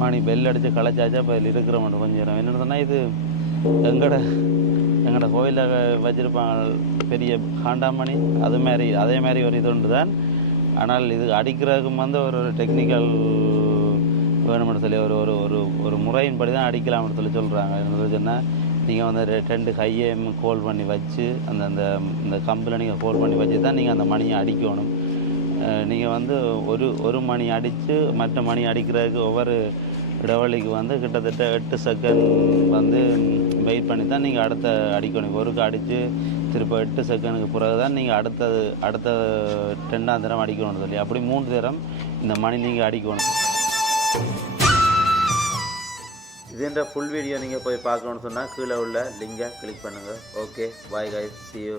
மணி bell அடித்து களைச்சாச்சா இப்போ இதில் இருக்கிற மட்டும் கொஞ்சம் நேரம் என்னென்னு சொன்னால் இது எங்களோட கோயிலில் வச்சுருப்பாங்க பெரிய காண்டாமணி அதே மாதிரி ஒரு இது ஒன்று தான். ஆனால் இது அடிக்கிறதுக்கும் வந்து ஒரு டெக்னிக்கல் வேணும்னு சொல்லி ஒரு ஒரு ஒரு ஒரு முறையின்படி தான் அடிக்கலாம்னு சொல்கிறாங்க. என்ன சொன்னால் நீங்கள் வந்து 2 கையையும் கோல் பண்ணி வச்சு அந்த அந்த இந்த கம்பில் நீங்கள் கோல் பண்ணி வச்சு தான் நீங்கள் அந்த மணியை அடிக்கணும். நீங்கள் வந்து ஒரு மணி அடித்து மற்ற மணி அடிக்கிறதுக்கு ஒவ்வொரு இடைவெளிக்கு வந்து கிட்டத்தட்ட 8 செகண்ட் வந்து வெயிட் பண்ணி தான் நீங்கள் அடுத்த அடிக்கணும். ஒருக்கு அடித்து திருப்ப 8 செகண்டுக்கு பிறகு தான் நீங்கள் அடுத்த 2ஆம் தரம் அடிக்கணும் சொல்லி அப்படி 3 தரம் இந்த மணி நீங்கள் அடிக்கணும். இதுன்ற ஃபுல் வீடியோ நீங்கள் போய் பார்க்கணுன்னு சொன்னால் கீழே உள்ள லிங்கை கிளிக் பண்ணுங்கள். Okay, bye guys, see you.